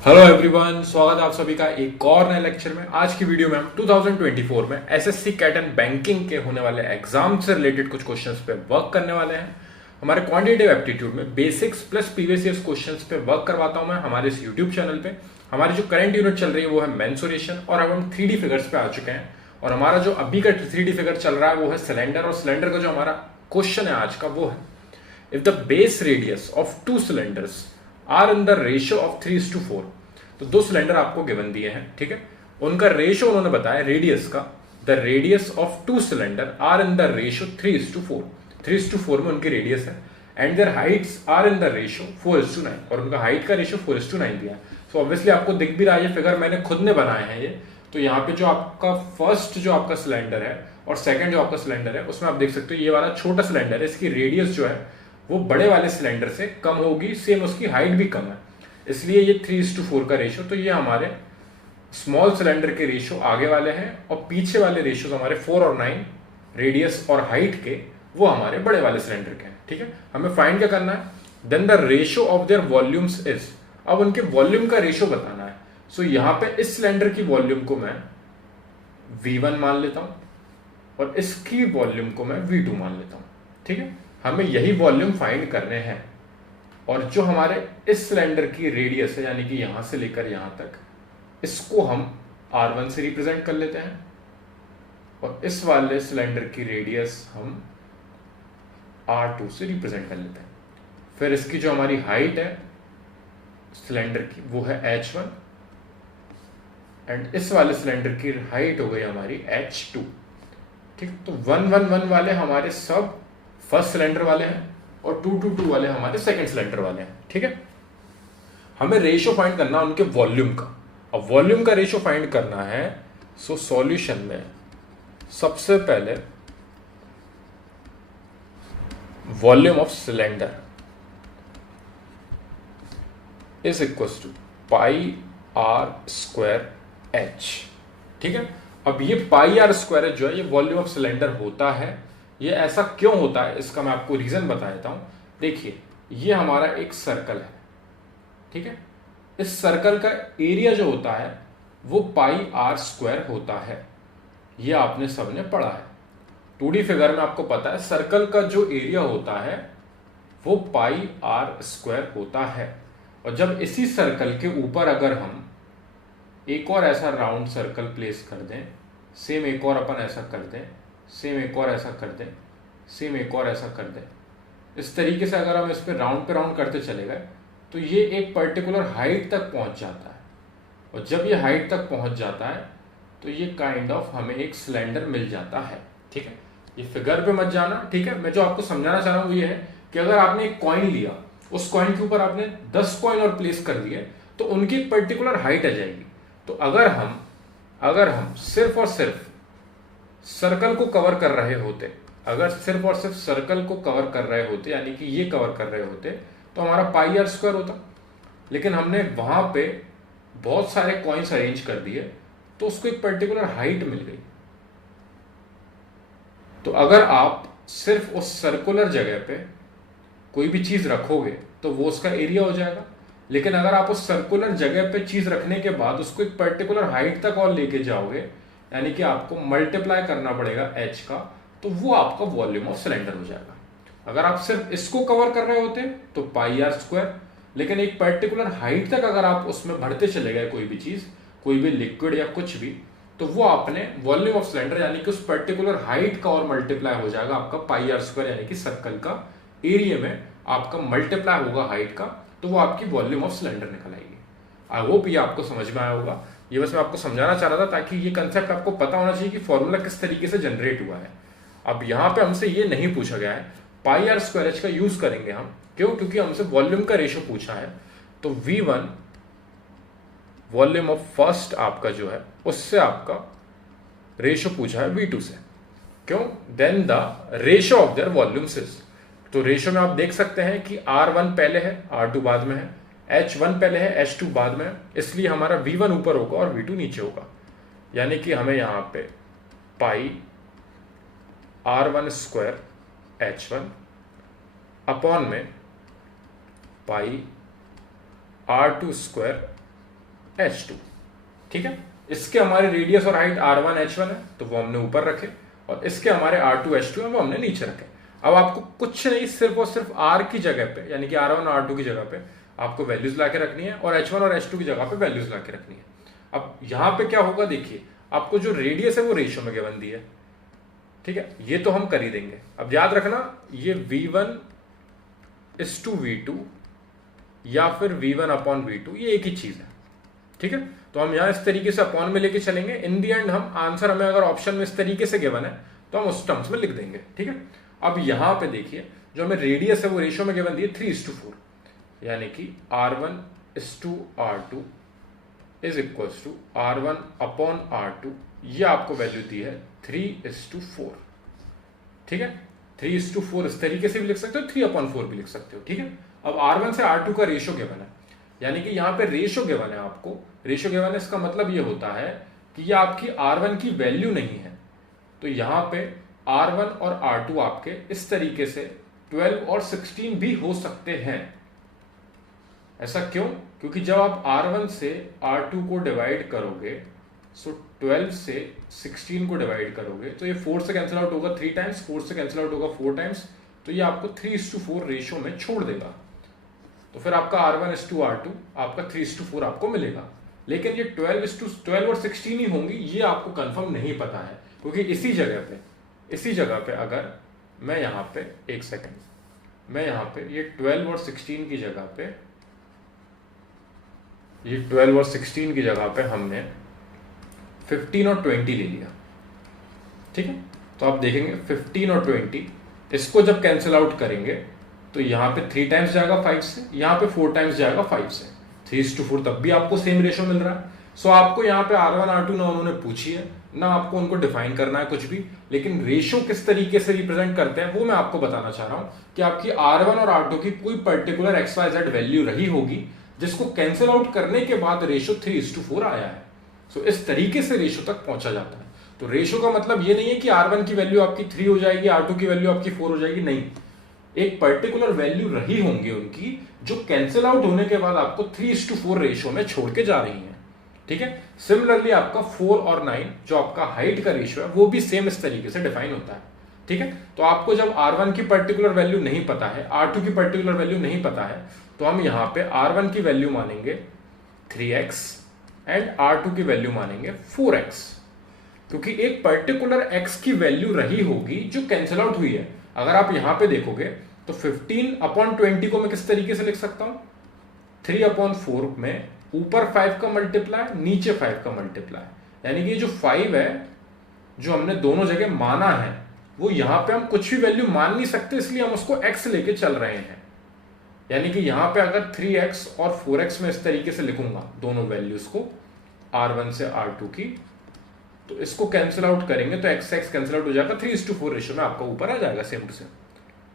Hello everyone, स्वागत है आप सभी का एक और नए लेक्चर में। आज की वीडियो में हम 2024 में एसएससी कैट एंड बैंकिंग के होने वाले एग्जाम से रिलेटेड कुछ क्वेश्चंस पे वर्क करने वाले हैं। हमारे क्वांटिटेटिव एप्टीट्यूड में basics plus previous years questions पे वर्क करवाता हूं मैं हमारे इस यूट्यूब चैनल पे। हमारी जो करंट यूनिट चल रही है वो है मेंसुरेशन, और अब हम 3D फिगर्स पे आ चुके हैं। और हमारा जो अभी का 3D फिगर चल रहा है वो है सिलेंडर, और सिलेंडर का जो हमारा क्वेश्चन है आज का वो है, if the base radius of two cylinders are in the ratio of 3:4। तो दो सिलेंडर आपको गिवन दिए हैं, ठीक है। उनका रेशियो उन्होंने बताया रेडियस का, the radius of two cylinder are in the ratio 3:4। 3:4 में उनकी रेडियस है, and their heights are in the ratio 4:9, और उनका हाइट का रेशियो 4:9 दिया है। सो ऑब्वियसली आपको दिख भी रहा है, ये फिगर मैंने खुद ने बनाया है ये। तो यहाँ पे जो आपका फर्स्ट जो आपका सिलेंडर है और सेकंड जो आपका सिलेंडर है, उसमें आप देख सकते हो ये वाला छोटा सिलेंडर है, इसकी रेडियस जो है वो बड़े वाले सिलेंडर से कम होगी, सेम उसकी हाइट भी कम है, इसलिए ये 3:4 का रेशियो। तो ये हमारे स्मॉल सिलेंडर के रेशियो आगे वाले हैं, और पीछे वाले रेशियो हमारे 4 और 9 रेडियस और हाइट के, वो हमारे बड़े वाले सिलेंडर के हैं, ठीक है। हमें फाइंड क्या करना है, then the ratio of their volumes is, अब उनके वॉल्यूम का रेशियो बताना है। सो यहां पे इस सिलेंडर की वॉल्यूम को मैं V1 मान लेता हूं, और इसकी वॉल्यूम को मैं V2 मान लेता हूं, ठीक है। हमें यही वॉल्यूम फाइंड करने हैं, और जो हमारे इस सिलेंडर की रेडियस है, यानी कि यहां से लेकर यहां तक, इसको हम R1 से रिप्रेजेंट कर लेते हैं, और इस वाले सिलेंडर की रेडियस हम R2 से रिप्रेजेंट कर लेते हैं। फिर इसकी जो हमारी हाइट है सिलेंडर की वो है H1, एंड इस वाले सिलेंडर की हाइट हो गई हमारी H2, ठीक। तो 1 1 1 वाले हमारे सब फर्स्ट सिलेंडर वाले हैं, और 2 2 2 वाले हमारे सेकंड सिलेंडर वाले हैं, ठीक है। हमें रेशियो फाइंड करना है उनके वॉल्यूम का। अब वॉल्यूम का रेशियो फाइंड करना है, सो सॉल्यूशन में सबसे पहले volume of cylinder is equal to pi r square h, ठीक है। अब ये पाई आर स्क्वायर जो है ये वॉल्यूम ऑफ सिलेंडर होता है। ये ऐसा क्यों होता है इसका मैं आपको रीजन बता देता हूं। देखिए, ये हमारा एक सर्कल है, ठीक है। इस सर्कल का एरिया जो होता है वो पाई आर स्क्वायर होता है, ये आपने सबने पढ़ा है 2D फिगर में। आपको पता है सर्कल का जो एरिया होता है वो पाई आर स्क्वायर होता है। और जब इसी सर्कल के ऊपर अगर हम एक और ऐसा राउंड सर्कल प्लेस कर दें, सेम एक और अपन ऐसा कर दें, सेम एक और ऐसा कर दें, सेम एक और ऐसा कर दें, इस तरीके से अगर हम इस पे राउंड करते चले गए तो ये एक पर्टिकुलर हाइट तक पहुंच जाता है। और जब ये हाइट तक पहुंच जाता है तो ये काइंड ऑफ हमें एक सिलेंडर मिल जाता है, ठीक है। ये फिगर पे मत जाना, ठीक है। मैं जो आपको समझाना चाह रहा हूं वो ये है कि अगर आपने एक कॉइन लिया, उस कॉइन के ऊपर आपने 10 कॉइन और प्लेस कर दिए, तो उनकी एक पर्टिकुलर हाइट आ जाएगी। तो अगर हम सिर्फ और सिर्फ सर्कल को कवर कर रहे होते, अगर सिर्फ और सिर्फ सर्कल को कवर कर रहे होते, यानी कि ये कवर कर रहे होते, तो हमारा पाई आर स्क्वायर होता। लेकिन हमने वहां पे बहुत सारे कॉइन्स अरेंज कर दिए, तो उसको एक पर्टिकुलर हाइट मिल गई। तो अगर आप सिर्फ उस सर्कुलर जगह पे कोई भी चीज रखोगे तो वो उसका एरिया हो जाएगा। लेकिन अगर आप उस सर्कुलर जगह पे चीज रखने के बाद उसको एक पर्टिकुलर हाइट तक और लेके जाओगे, यानी कि आपको मल्टीप्लाई करना पड़ेगा h का, तो वो आपका वॉल्यूम ऑफ सिलेंडर हो जाएगा। अगर आप सिर्फ इसको कवर कर रहे होते तो पाई आर स्क्वायर, लेकिन एक पर्टिकुलर हाइट तक अगर आप उसमें भरते चले गए कोई भी चीज, कोई भी लिक्विड या कुछ भी, तो वो आपने वॉल्यूम ऑफ सिलेंडर यानी कि उस पर्टिकुलर हाइट का और मल्टीप्लाई हो जाएगा आपका पाई आर स्क्वायर, यानी कि सर्कल का एरिया में आपका मल्टीप्लाई होगा हाइट का, तो वो आपकी वॉल्यूम ऑफ सिलेंडर निकल आएगी। आई होप ये आपको समझ में आया होगा। ये बस मैं आपको समझाना चाह रहा था ताकि ये कंसेप्ट आपको पता होना चाहिए कि फॉर्मूला किस तरीके से जनरेट हुआ है। अब यहाँ पे हमसे ये नहीं पूछा गया है, पाई आर स्क्वायर एच का यूज करेंगे हम, क्यों? क्योंकि हमसे वॉल्यूम का रेशियो पूछा है। तो V1 वॉल्यूम ऑफ फर्स्ट आपका जो है उससे आपका रेशियो पूछा है V2 से, क्यों? Then the ratio of their volumes is, तो रेशियो में आप देख सकते हैं कि R1 पहले है, R2 बाद में है, H1 पहले है, H2 बाद में है, इसलिए हमारा V1 ऊपर होगा और V2 नीचे होगा। यानी कि हमें यहां पे पाई R1 स्क्वायर H1 अपॉन में पाई R2 स्क्वायर H2। ठीक है, इसके हमारे रेडियस और हाइट R1 H1 है तो वो हमने ऊपर रखे, और इसके हमारे R2 H2 है वो हमने नीचे रखे। अब आपको कुछ नहीं, सिर्फ और सिर्फ R की जगह पे यानी कि R1 और R2 की जगह पे आपको वैल्यूज ला के रखनी है, और H1 और H2 की जगह पे वैल्यूज ला के रखनी है। अब यहां पे क्या होगा, देखिए आपको जो रेडियस है वो रेशियो में गिवन दी है। ठीक है, ये तो हम कर ही देंगे। अब याद रखना ये V1:V2 या फिर V1/V2 ये एक ही चीज है। ठीक है, तो हम यहां इस तरीके से अपॉन में लेके चलेंगे। इन दी एंड हम आंसर, हमें अगर ऑप्शन में इस तरीके से गिवन है तो हम उस टर्म्स में लिख देंगे। ठीक है, अब यहां पे देखिए जो हमें रेडियस है वो रेशियो में गिवन दी है 3:4, यानी कि R1:R2 is equals to R1/R2। ये आपको वैल्यू दी है 3:4। ठीक है, 3:4 इस तरीके से भी लिख सकते हो, 3/4 भी लिख सकते हो। ठीक है, अब R1 से R2 का रेशियो गिवन है, यानी कि यहाँ पे रेशियो गिवन है आपको। रेशियो गिवन है, इसका मतलब ये होता है कि ये आपकी R1 की वैल्यू नहीं है। तो यहाँ पे R1 और R2 आपके इस तरीके से 12 और 16 भी हो सकते हैं। ऐसा क्यों? क्योंकि जब आप R1 से R2 को डिवाइड करोगे, सो 12 से 16 को डिवाइड करोगे तो ये 4 से कैंसिल आउट होगा 3 टाइम्स, 4 से कैंसिल आउट होगा 4 टाइम्स, तो ये आपको 3:4 रेशियो में छोड़ देगा। तो फिर आपका R1:R2 आपका 3:4 आपको मिलेगा। लेकिन ये 12 और 16 ही होंगी, ये आपको कंफर्म नहीं पता है, क्योंकि इसी जगह पे अगर मैं यहाँ पे एक सेकेंड, मैं यहाँ पे ये 12 और 16 की जगह पे, ये 12 और 16 की जगह पे हमने 15 और 20 ले लिया। ठीक है, तो आप देखेंगे 15 और 20 इसको जब कैंसिल आउट करेंगे तो यहाँ पे 3 टाइम्स जाएगा 5 से, यहाँ पे 4 टाइम्स जाएगा 5 से, 3:4 तब भी आपको सेम रेशियो मिल रहा है। सो आपको यहाँ पे R1 R2 ना उन्होंने पूछी है, ना आपको उनको डिफाइन करना है कुछ भी, लेकिन रेशियो किस तरीके से रिप्रेजेंट करते हैं वो मैं आपको बताना चाह रहा हूँ कि आपकी R1 और R2 की कोई पर्टिकुलर XYZ वैल्यू रही होगी जिसको कैंसिल आउट करने के बाद रेशियो 3:4 आया है। सो इस तरीके से रेशियो तक पहुंचा जाता है। तो रेशियो का मतलब ये नहीं है कि R1 की वैल्यू आपकी 3 हो जाएगी, R2 की वैल्यू आपकी 4 हो जाएगी, नहीं, एक पर्टिकुलर वैल्यू रही होंगी उनकी जो कैंसिल आउट होने के बाद आपको 3:4 रेशियो में छोड़ के जा रही हैं। ठीक है, सिमिलरली आपका 4 और 9 जो आपका हाइट का रेशियो है वो भी सेम इस तरीके से डिफाइन होता है। ठीक है, तो आपको जब R1 की पर्टिकुलर वैल्यू नहीं पता है, R2 की पर्टिकुलर वैल्यू नहीं पता है, तो हम यहाँ पे R1 की वैल्यू मानेंगे 3x एंड R2 की वैल्यू मानेंगे 4x, क्योंकि एक पर्टिकुलर x की वैल्यू रही होगी जो कैंसिल आउट हुई है। अगर आप यहां पे देखोगे तो 15/20 को मैं किस तरीके से लिख सकता हूं, 3/4 में ऊपर 5 का मल्टीप्लाई, नीचे 5 का मल्टीप्लाई, यानी कि जो 5 है जो हमने दोनों जगह माना है वो यहां पे हम कुछ भी वैल्यू मान नहीं सकते, इसलिए हम उसको x लेके चल रहे हैं। यानी कि यहां पे अगर 3x और 4x में इस तरीके से लिखूंगा दोनों वैल्यूज को R1 से R2 की, तो इसको कैंसिल आउट करेंगे तो x कैंसिल आउट हो जाएगा, 3:4 रेशियो में आपका ऊपर आ जाएगा सेम टू सेम।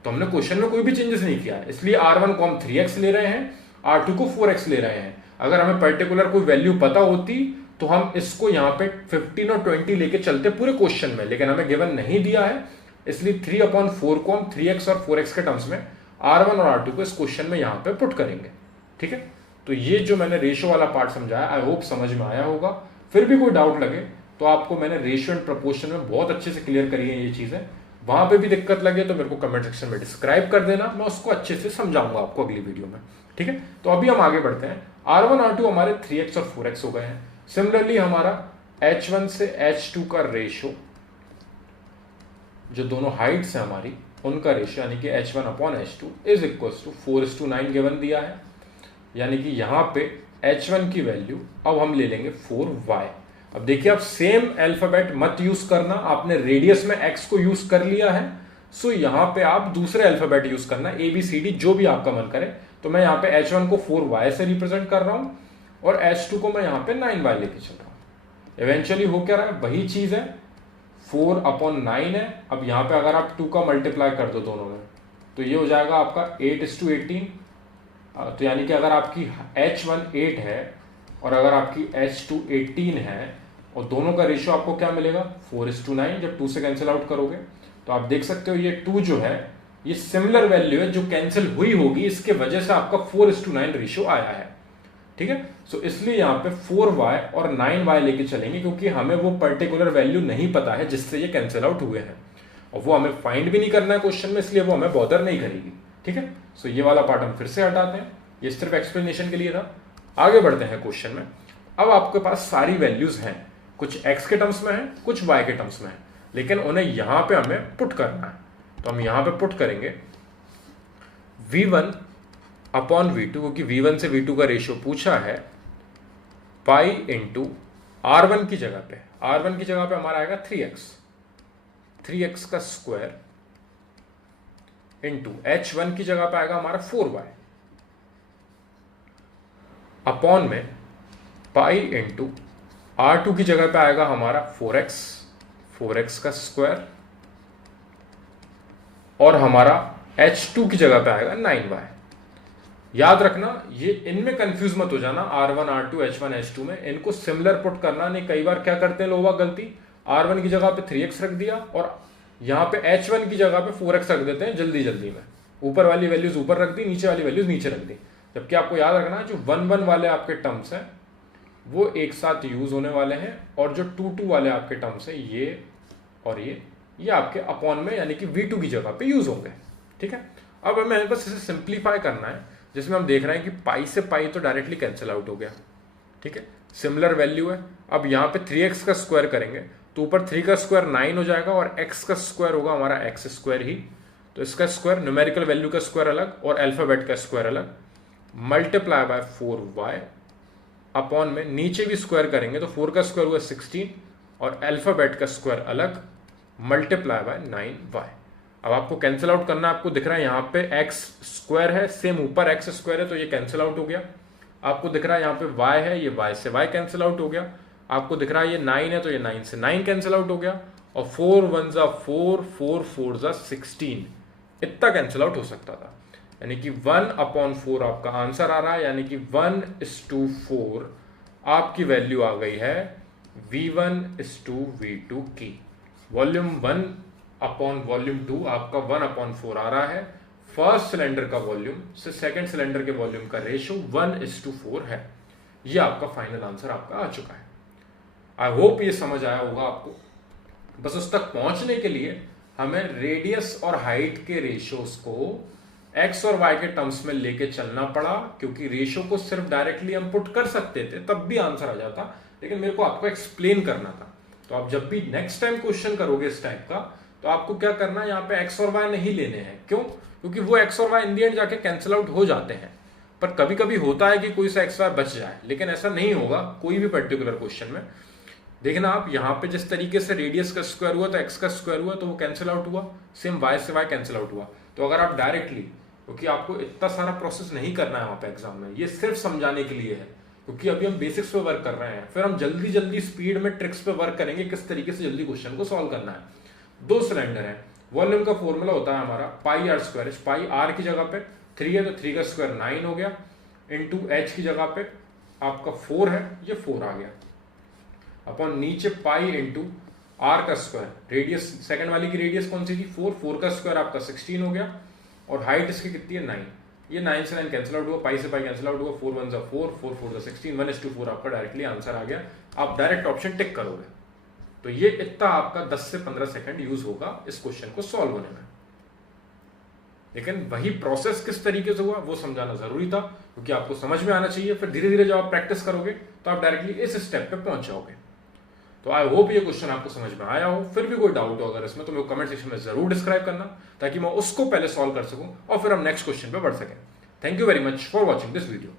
तो हमने क्वेश्चन में कोई भी चेंजेस नहीं किया है, इसलिए R1 को हम 3x ले रहे हैं, R2 को 4x ले रहे हैं। अगर हमें पर्टिकुलर कोई वैल्यू पता होती तो हम इसको यहाँ पे 15 और 20 लेके चलते पूरे क्वेश्चन में, लेकिन हमें गिवन नहीं दिया है, इसलिए 3/4 को हम 3x और 4x के टर्म्स में R1 और R2 को इस क्वेश्चन में यहाँ पे पुट करेंगे। ठीक है, तो ये जो मैंने रेशियो वाला पार्ट समझाया, आई होप समझ में आया होगा। फिर भी कोई डाउट लगे तो आपको मैंने रेशियो एंड प्रोपोर्शन में बहुत अच्छे से क्लियर करी है ये चीजें, वहां पे भी दिक्कत लगे तो मेरे को कमेंट सेक्शन में डिस्क्राइब कर देना, मैं उसको अच्छे से समझाऊंगा आपको अगली वीडियो में। ठीक है, तो अभी हम आगे बढ़ते हैं। R1 R2 हमारे 3x और 4x हो गए हैं। सिमिलरली हमारा H1 से H2 का रेशियो, जो दोनों हाइट्स है हमारी उनका रेशियो, यानी कि H1/H2 is equals to 4:9 given दिया है, यानी कि यहां पे H1 की वैल्यू अब हम ले लेंगे 4y। अब देखिए, आप सेम अल्फाबेट मत यूज करना, आपने रेडियस में x को यूज कर लिया है, सो यहां पे आप दूसरे अल्फाबेट यूज करना, ABCD जो भी आपका मन करे। तो मैं यहाँ पे H1 को 4y से रिप्रेजेंट कर रहा हूं और H2 को मैं यहाँ पे 9y लेके चल रहा हूं। इवेंचुअली हो क्या रहा है, वही चीज है, 4/9 है। अब यहाँ पे अगर आप 2 का मल्टीप्लाई कर दो दोनों में तो ये हो जाएगा आपका 8:18। तो यानी कि अगर आपकी H1 8 है और अगर आपकी H2 18 है और दोनों का रेशियो आपको क्या मिलेगा 4:9। जब 2 से कैंसिल आउट करोगे तो आप देख सकते हो ये 2 जो है ये सिमिलर वैल्यू है जो कैंसिल हुई होगी, इसके वजह से आपका 4:9 रेशियो आया है। ठीक है। सो इसलिए यहाँ पे 4y और 9y लेके चलेंगे, क्योंकि हमें वो पर्टिकुलर वैल्यू नहीं पता है जिससे ये कैंसिल आउट हुए हैं, और वो हमें फाइंड भी नहीं करना है क्वेश्चन में, इसलिए वो हमें बॉदर नहीं करेगी। ठीक है। सो ये वाला पार्ट हम फिर से हटाते हैं, ये सिर्फ एक्सप्लेनेशन के लिए था। आगे बढ़ते हैं क्वेश्चन में। अब आपके पास सारी वैल्यूज हैं, कुछ x के टर्म्स में है, कुछ y के टर्म्स में है, लेकिन उन्हें यहां पे हमें पुट करना है। तो हम यहां पे पुट करेंगे v1 अपॉन v2, क्योंकि v1 से v2 का रेशियो पूछा है, पाई इंटू r1 की जगह पे, r1 की जगह पे हमारा आएगा 3x का स्क्वायर इंटू h1 की जगह पे आएगा हमारा 4y, अपॉन में पाई इंटू r2 की जगह पे आएगा हमारा 4x का स्क्वायर, और हमारा h2 की जगह पे आएगा 9y। याद रखना, ये इनमें कंफ्यूज मत हो जाना, r1 r2 h1 h2 में इनको सिमिलर पुट करना नहीं। कई बार क्या करते हैं लोग गलती, r1 की जगह पे 3x रख दिया और यहाँ पे h1 की जगह पे 4x रख देते हैं जल्दी में, ऊपर वाली वैल्यूज ऊपर रख दी, नीचे वाली वैल्यूज नीचे रख दी। जबकि आपको याद रखना है जो 1 वाले आपके टर्म्स हैं वो एक साथ यूज होने वाले हैं, और जो 2 वाले आपके टर्म्स है, ये और ये आपके अपॉन में यानी कि v2 की जगह पे यूज होंगे। ठीक है। अब हमें बस इसे सिंप्लीफाई करना है, जिसमें हम देख रहे हैं कि पाई से पाई तो डायरेक्टली कैंसिल आउट हो गया। ठीक है, सिमिलर वैल्यू है। अब यहाँ पे 3x का स्क्वायर करेंगे तो ऊपर 3 का स्क्वायर 9 हो जाएगा, और x का स्क्वायर होगा हमारा x स्क्वायर ही। तो इसका स्क्वायर, न्यूमेरिकल वैल्यू का स्क्वायर अलग और अल्फाबेट का स्क्वायर अलग, मल्टीप्लाई बाय 4y, अपॉन में नीचे भी स्क्वायर करेंगे तो 4 का स्क्वायर हुआ 16 और अल्फाबेट का स्क्वायर अलग, मल्टीप्लाई बाय 9y। अब आपको कैंसिल आउट करना, आपको दिख रहा है यहाँ पे x स्क्वायर है, सेम ऊपर x स्क्वायर है, तो ये कैंसिल आउट हो गया। आपको दिख रहा है यहाँ पे y है, ये y से y कैंसिल आउट हो गया। आपको दिख रहा है ये 9 है, तो ये 9 से 9 कैंसिल आउट हो गया, और 4 1 4, 4 4 16, इतना कैंसिल आउट हो सकता था। यानी कि 1/4 आपका आंसर आ रहा है, यानी कि 1:4 आपकी वैल्यू आ गई है v1:v2 की। वॉल्यूम 1/2 आपका 1/4 आ रहा है। फर्स्ट सिलेंडर का वॉल्यूम से सेकंड सिलेंडर के वॉल्यूम का रेशियो 1:4 है। ये आपका फाइनल आंसर आपका आ चुका है। आई होप ये समझ आया होगा आपको। बस उस तक पहुंचने के लिए हमें रेडियस और हाइट के रेशियोज को x और y के टर्म्स में लेके चलना पड़ा, क्योंकि रेशियो को सिर्फ डायरेक्टली हम पुट कर सकते थे तब भी आंसर आ जाता, लेकिन मेरे को आपको एक्सप्लेन करना था। तो आप जब भी नेक्स्ट टाइम क्वेश्चन करोगे इस टाइप का, तो आपको क्या करना है, यहाँ पे x और y नहीं लेने हैं। क्यों? क्योंकि वो x और y इन दी एंड जाके कैंसिल आउट हो जाते हैं। पर कभी कभी होता है कि कोई सा x y बच जाए, लेकिन ऐसा नहीं होगा कोई भी पर्टिकुलर क्वेश्चन में। देखना आप यहाँ पे जिस तरीके से रेडियस का स्क्वायर हुआ तो x का स्क्वायर हुआ तो वो कैंसिल आउट हुआ, सेम y से y कैंसिल आउट हुआ। तो अगर आप डायरेक्टली, क्योंकि आपको इतना सारा प्रोसेस नहीं करना है वहां पे एग्जाम में, ये सिर्फ समझाने के लिए है, क्योंकि अभी हम बेसिक्स पे वर्क कर रहे हैं, फिर हम जल्दी स्पीड में ट्रिक्स पे वर्क करेंगे किस तरीके से जल्दी क्वेश्चन को सॉल्व करना है। 2 सिलेंडर है, वॉल्यूम का फॉर्मूला होता है हमारा पाई आर स्क्वायर। पाई आर की जगह पे 3 है तो 3 का स्क्वायर 9 हो गया, इंटू एच की जगह पे आपका 4 है, ये 4 आ गया, अपॉन नीचे पाई इंटू आर का स्क्वायर। रेडियस सेकंड वाली की रेडियस कौन सी थी, 4 का स्क्वायर आपका 16 हो गया, और हाइट इसकी कितनी है 9। ये 9 से 9 कैंसिल आउट हुआ, पाई से पाई कैंसिल आउट हुआ, 4 1 4, 4 4 16, 1:4 आपका डायरेक्टली आंसर आ गया। आप डायरेक्ट ऑप्शन टिक करोगे तो ये इतना आपका 10 से 15 सेकंड यूज होगा इस क्वेश्चन को सॉल्व होने में। लेकिन वही प्रोसेस किस तरीके से हुआ वो समझाना जरूरी था, क्योंकि आपको समझ में आना चाहिए। फिर धीरे धीरे जब आप प्रैक्टिस करोगे तो आप डायरेक्टली इस स्टेप पे पहुंच जाओगे। तो आई होप ये क्वेश्चन आपको समझ में आया हो। फिर भी कोई डाउट हो अगर इसमें, तो मेरे को कमेंट सेक्शन में जरूर डिस्क्राइब करना, ताकि मैं उसको पहले सॉल्व कर सकूं और फिर हम नेक्स्ट क्वेश्चन पे बढ़ सकें। Thank you very much for watching this video.